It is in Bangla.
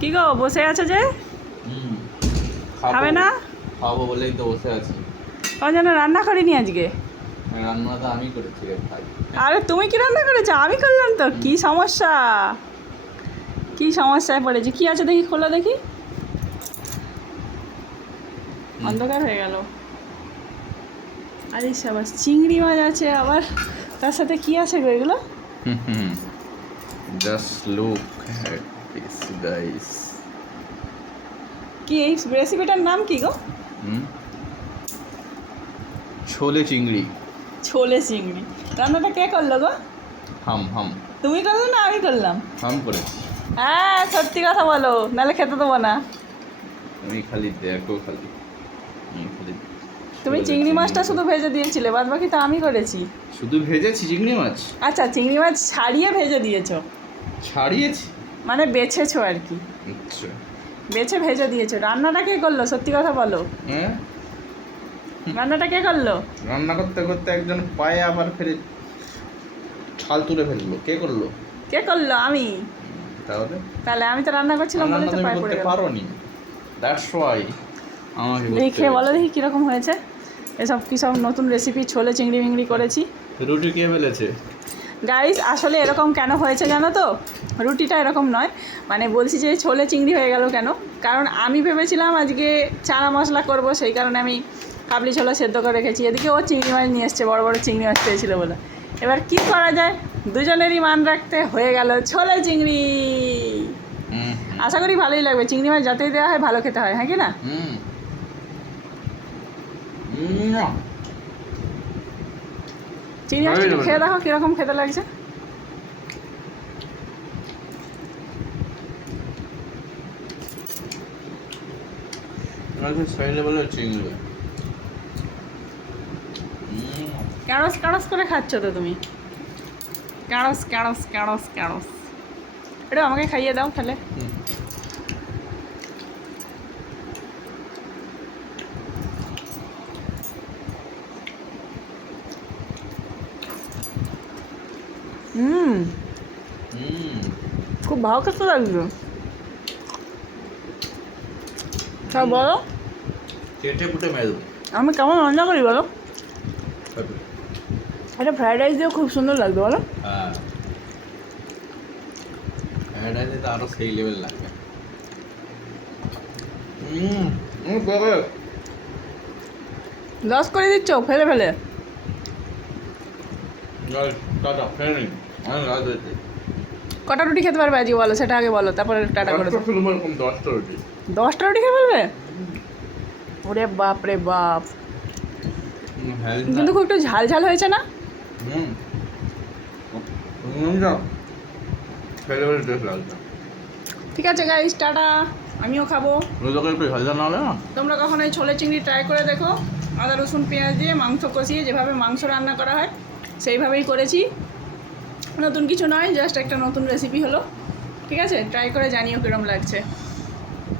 কি গো বসে আছো যে? হুম খাবে। না? খাব বলেই তো বসে আছি। ওই জন্য রান্না করিনি আজকে? রান্না তো আমি করেছি ভাই। আরে তুমি কি রান্না করেছ? আমি করলাম তো। কি সমস্যা? কি সমস্যায় পড়েছে? কি আছে দেখি খোলা দেখি। অন্ধকার হয়ে গেল। আরে সাবাস চিংড়ি মাছ আছে আবার। তার সাথে কি আছে গো এগুলো? Hmm hmm. Just look at guys কি এই রেসিপিটার নাম কি গো? ছোলে চিংড়ি। ছোলে চিংড়ি। রান্নাটা কে করল গো? হাম হাম। তুমি করলে না আমি করলাম? হাম করেছি। হ্যাঁ সত্যি কথা বলো নাহলে খেতে দেবো না। তুমি খালি দেখো খালি। খালি তুমি চিংড়ি মাছটা শুধু ভেজে দিয়েছিলে বাদ বাকি তো আমি করেছি। শুধু ভেজেছি চিংড়ি মাছ? আচ্ছা চিংড়ি মাছ ছাড়িয়ে ভেজে দিয়েছ। ছাড়িয়েছি? মানে বেছেছো আর কি। আচ্ছা। বেছে ভেজে দিয়েছ। রান্নাটা কে করল? সত্যি কথা বলো। হ্যাঁ? রান্নাটা কে করল? রান্না করতে করতে একজন পায়ে আবার ফেরে ছাল তুলে ফেলল। কে করল? কে করল? আমি। তাহলে? তাহলে আমি তো রান্না করছিলাম বলে তো পায়ে পড়ে গেল। পারোনি। দ্যাটস ওয়াই আমাকে দেখি বলো। দেখি কীরকম হয়েছে। এসব কি সব নতুন রেসিপি ছোলে চিংড়ি মিংড়ি করেছি। রুটি কে ফেলেছে? গাইস আসলে এরকম কেন হয়েছে জানো তো? রুটিটা এরকম নয়। মানে বলছি যে ছোলে চিংড়ি হয়ে গেল কেন? কারণ আমি ভেবেছিলাম আজকে চানা মশলা করব সেই কারণে আমি কাবলি ছোলা সেদ্ধ করে রেখেছি। এদিকে ও চিংড়ি মাছ নিয়ে এসছে বড় বড় চিংড়ি মাছ পেয়েছিল বলে। এবার কি করা যায়? দুজনেরই মান রাখতে হয়ে গেল ছোলে চিংড়ি। আশা করি ভালোই লাগবে। চিংড়ি মাছ যাতেই দেওয়া হয় ভালো খেতে হয় হ্যাঁ কি না। চিংড়ি খেয়ে দেখো কীরকম খেতে লাগছে। ক্যারস ক্যারস করে খাচ্ছ তো তুমি। ক্যারস ক্যারস ক্যারস ক্যারস এটা আমাকে খাইয়ে দাও তাহলে। হুম। খুব ভালো খেতে লাগল। তা বলো। চেটে আমি কেমন রান্না করি বলো? এটা ফ্রাইড রাইস দিয়েও খুব সুন্দর লাগবে বলো। ফ্রাইড রাইসে তো আরও সেই লেভেল লাগবে। লস করে দিচ্ছ? ফেলে ফেলে গাইস টাটা ফের নেই আমি রাত হয়েছে কটা রুটি খেতে পারবে আজকে বলো? সেটা আগে বলো তারপরে টাটা করে দশটা রুটি। দশটা রুটি খেয়ে ফেলবে? ওরে বাপ রে বাপ। কিন্তু খুব একটু ঝাল ঝাল হয়েছে না? ঠিক আছে গাইস টাটা। আমিও খাব। তোমরা কখনো এই ছোলে চিংড়ি ট্রাই করে দেখো। আদা রসুন পেঁয়াজ দিয়ে মাংস কষিয়ে যেভাবে মাংস রান্না করা হয় সেইভাবেই করেছি। নতুন কিছু নয় জাস্ট একটা নতুন রেসিপি হলো। ঠিক আছে? ট্রাই করে জানিও কীরকম লাগছে।